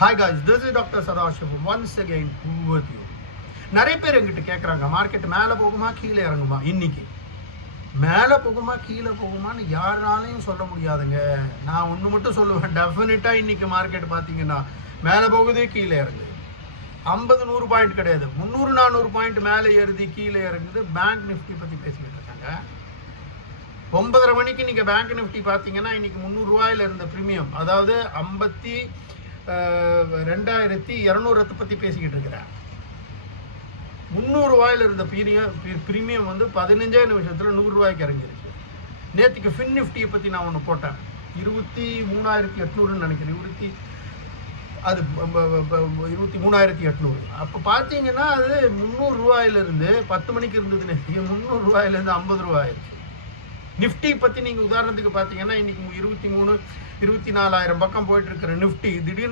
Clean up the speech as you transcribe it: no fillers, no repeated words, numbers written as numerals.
Hi guys, this is doctor Sadasivam once again with you. நிறைய பேர் எங்கிட்ட கேட்குறாங்க, மார்க்கெட் மேலே போகுமா கீழே இறங்குமா? இன்னைக்கு மேலே போகுமா கீழே போகுமான்னு யாராலையும் சொல்ல முடியாதுங்க. நான் ஒன்று மட்டும் சொல்லுவேன், டெஃபினட்டாக இன்னைக்கு மார்க்கெட் பார்த்தீங்கன்னா மேலே போகுது கீழே இறங்குது. 50-100 பாயிண்ட் கிடையாது, 300-400 பாயிண்ட் மேலே ஏறுது கீழே இறங்குது. பேங்க் நிஃப்டி பற்றி பேசிக்கிட்டு இருக்காங்க. 9:30 மணிக்கு நீங்கள் பேங்க் நிஃப்டி பார்த்தீங்கன்னா இன்னைக்கு 300 ரூபாயில் இருந்த ப்ரீமியம், அதாவது 52,200 பற்றி பேசிக்கிட்டு இருக்கிறேன். 300 ரூபாயில் இருந்த ப்ரீமியம் வந்து 15 நிமிஷத்தில் 100 ரூபாய்க்கு இறங்கிருச்சு. நேற்றுக்கு ஃபின் நிஃப்டியை பற்றி நான் ஒன்று போட்டேன், 23,800 நினைக்கிறேன். அது 23,800. அப்போ பார்த்தீங்கன்னா அது 300 ரூபாயிலிருந்து 10 மணிக்கு இருந்தது நேற்று 300 ரூபாயிலேருந்து 50 ரூபாய் ஆயிடுச்சு. நிஃப்டி பற்றி நீங்கள் உதாரணத்துக்கு பார்த்தீங்கன்னா இன்றைக்கி 24,000 பக்கம் போயிட்டு இருக்கிற நிஃப்டி திடீர்னு